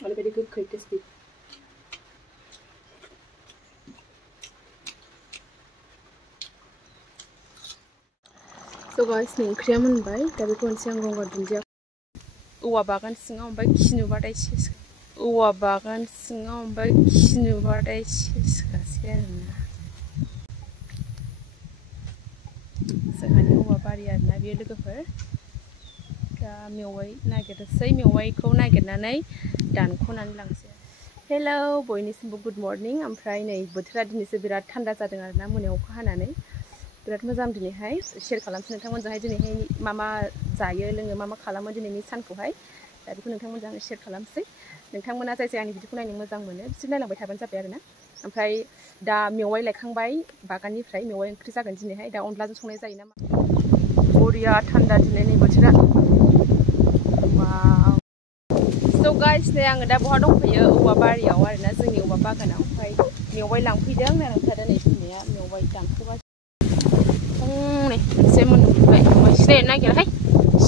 ओरैबायदि गोखै टेस्टि। So guys, नै ओंख्रिया मोनबाय। दा बेखौ होनोसै आं गंगार दुन्दिया। औवा बागान सिङाव ओमफ्राय खिनुबाथाय सेस। औवा बागान सिङाव ओमफ्राय खिनुबाथाय सेसखासै आरोना। जोंहानि औवा बारि आरोना बेयो लोगोफोर। दा मेवाइ नागिरनोसै, मेवाइखौ नागिरनानै दानख'नानै लांसै। हेलौ बयनिसिमबो गुड मर्निं। ओमफ्राय नै बोथोरा दिनैसो बिराद थान्दा जादों आरोना, मोनायाव अखा हानानै बिराद मोजां। दिनैहाय शेयार खालामसै नोंथांमोनजोंहाय दिनैहाय मा जायो लोङो, मा खालामो दिनैनि सानखौहाय। दा बेखौ नोंथांमोनजों आङो शेयार खालामसै। नोंथांमोना जाय जाय आंनि भिडिअखौ नायनो मोजां मोनो बिसोर नायलांबाय थाबानो जाबाय आरोना। ओमफ्राय दा मेवाइ लायखांबाय बागाननिफ्राय, मेवाइ ओंख्रि जागोन दिनैहाय। दा अनलाजों संनाय जायो नामा। बरिया थान्दा दिनैनि बोथोरा। वाव। स' गाइस नै आङो दा बहा दंफैयो, औवा बारियाव आरोना, जोंनि औवा बागानाव। ओमफ्राय मेवाइ लांफैदों नायलांथारदों नै बिमाया मेवाइ दानख'गासिनो। नै मोनसे मोनबाय मेवाइ, सिनायनो नागिराहाय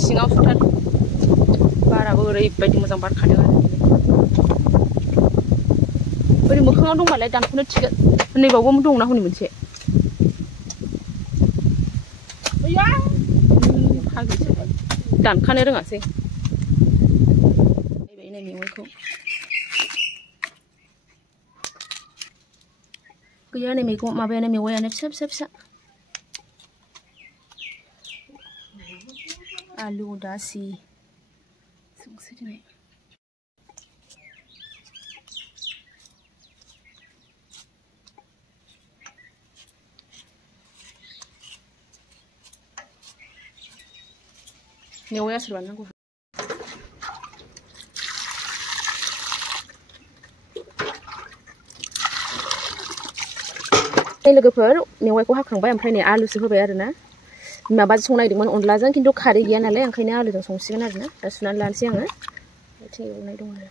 सिङाव सुथार। बाराबो ओरैबायदि मोजां बारखादों आरो ओरै मोखाङाव दंबालाय दानख'नो थिगोन। नैबावबो दंना हनै मोनसे। दानखानो रोङासै नायबाय मेवाइखौ। गैया नै मैगं माबायानो मेवायानो फिसा फिसा फिसा। आलु दासि संसै दिनै। मेवाइ आसार बानायनांगौ। लोगोफोर मेवाइखौ हाखांबाय, ओमफ्राय नै आलुसो होबाय आरोना। माबाजों संनो नागिरदोंमोन अनलाजों, खिन्थु खारै गैया नालाय ओंखायनो आलुजों संसिगोन आरोना। दा सुनानै लानोसै आङो। आथिं एवनाय दं आरो।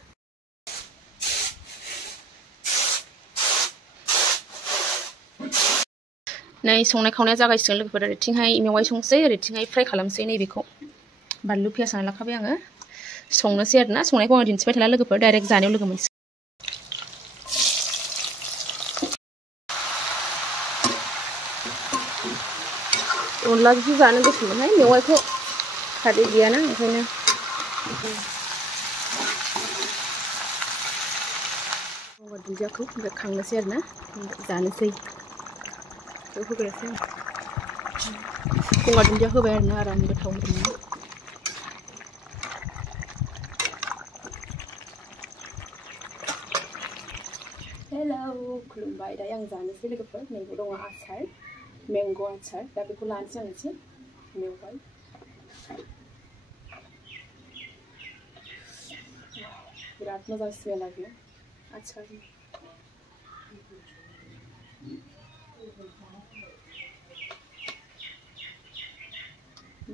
नै संनाय खावनाया जागायसिगोन लोगोफोर। ओरैथिंहाय मेवाइ संसै, ओरैथिंहाय फ्राय खालामसै नैबेखौ। बानलु पियास हाना लाखाबाय आङो। संनोसै आरोना। संनायखौ आं दिन्थिबाय थाला लोगोफोर, डाइरेक्ट जानायाव लोगो मोनसिगोन। अनलाजोंसो जानो गोसोमोनहाय, मेवाइखौ खारै गैयाना ओंखायनो। गंगार दुन्दियाखौ खांनोसै आरोना, जानोसै। बेयाव होग्रोसै आं। गंगार दुन्दिया होबाय आरोना, आराम गोथाव मोदोमनाय। हेलौ खुलुमबाय। दायो आं जानोसै लोगोफोर। नैबे दङ आसार, मेंग' आसार। दा बेखौ लानोसै आं एसे मेवाइ। बिराद मोजां स्मेल आरोना आसारनि।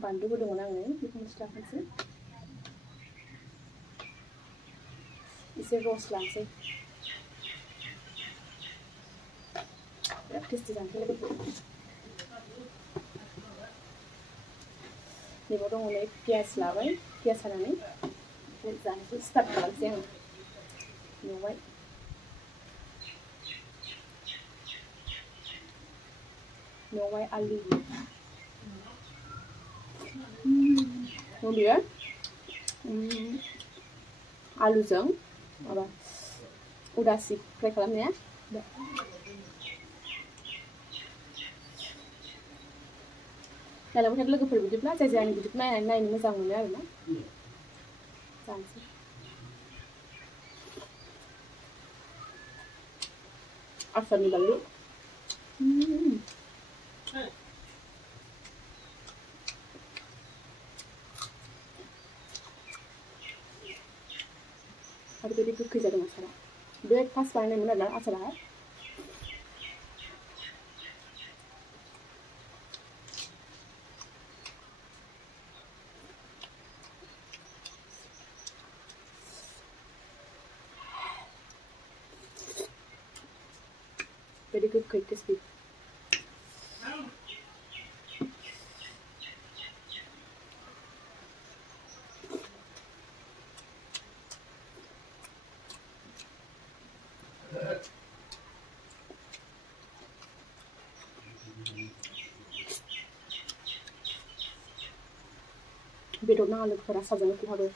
बानलु होदोंमोन आङो, बेखौ मोनसे लाफानोसै। एसे रस लानोसै। बिराद टेस्टि जानोसै लोगोफोर। नैबाव दङ नै पियास लाबाय, पियास हानानै जानोसै। स्टार्ट खालामसै आङो मेवाइ। मेवाइ आलु बेयो आलुजों माबा उदासि फ्राय खालामनाया। नायलांबाय थादो लोगोफोर बिदिब्ला, जाय जाय आंनि भिडिअखौ नायनो मोजां मोनो आरोना। जानोसै। आसारनि बानलु। ओरैबायदि गोखै जादों आसारा। बे फार्स्ट बानायनायमोन आरोना आसारा। Very good tasty. बेदर नाङा लोगोफोरा साजानो खहाबो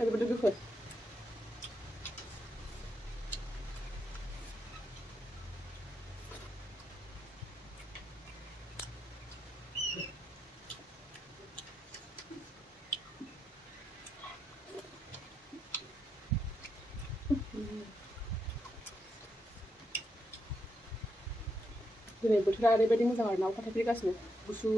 ओरैबायदि गोखै दिनै बोथोरा ओरैबायदि मोजां आरोना अखा थाइफ्रिगासिनो गुसु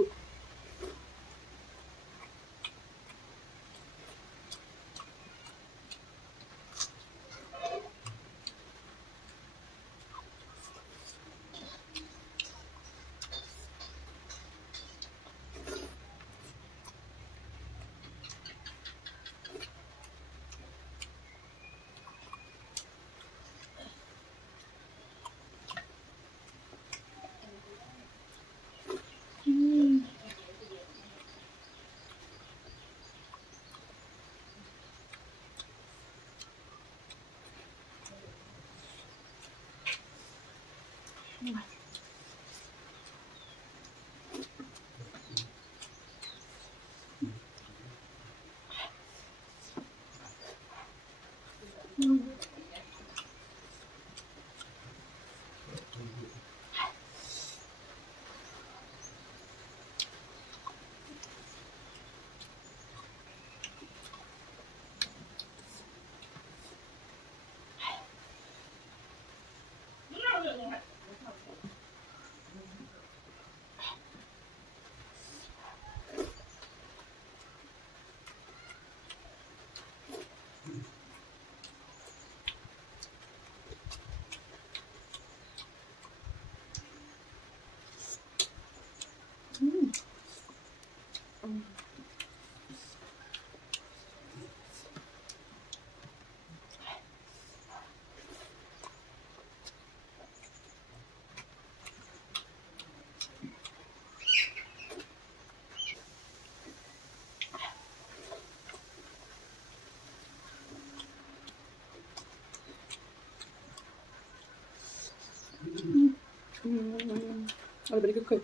ओरैबायदि गोखै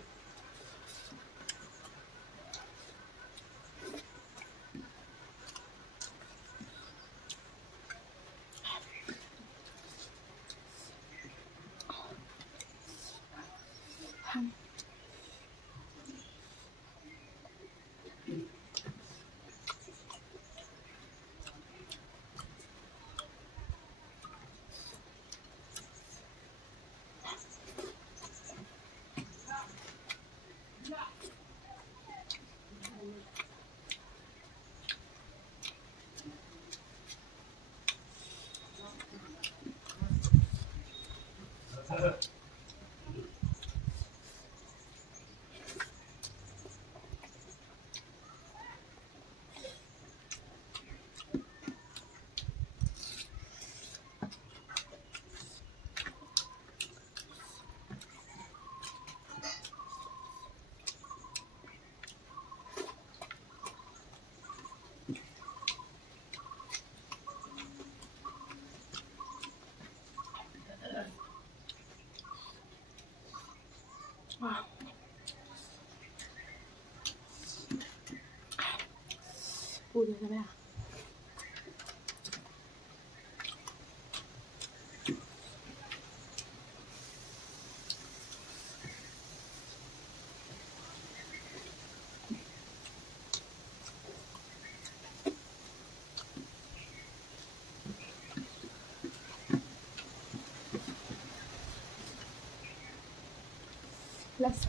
Udah sampai लास्ट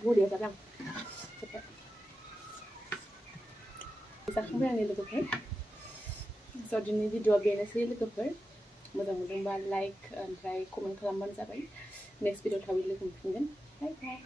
बरिया जादों जाखांबाय आंनि लोगोफोर स' दिनैनि भिडिअ'आ बेनोसै लोगोफोर मोजां मोनदोंबा लाइक ओमफ्राय कमेन्ट खालामबानो जाबाय नेक्स्ट भिडिअ' थाबै लोगो मोनफिनगोन बाय बाय